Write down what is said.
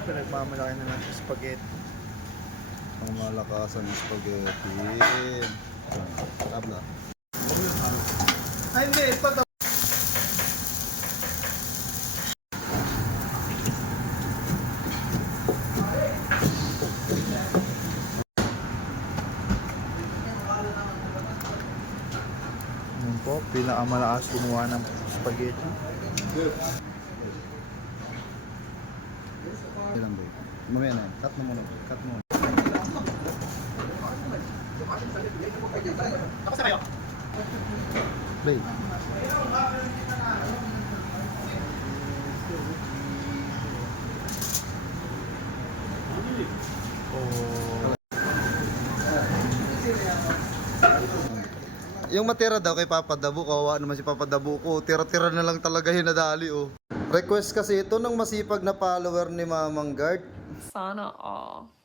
Pinagmamalaki na ng spaghetti. Ang malakasan ng spaghetti. Tabla. Ay hindi, pata. Yun po, pinakamalakas gumawa ng spaghetti. Ilan ba? Mamaya na. Cut mo muna. Cut mo. Tapos na kayo? Play. Oh. Yung matira daw kay Papa Dabo, kawawa naman si Papa Dabo ko. Tira-tira na lang talaga hinadali oh. Request kasi ito ng masipag na follower ni Mamang Guard. Sana all.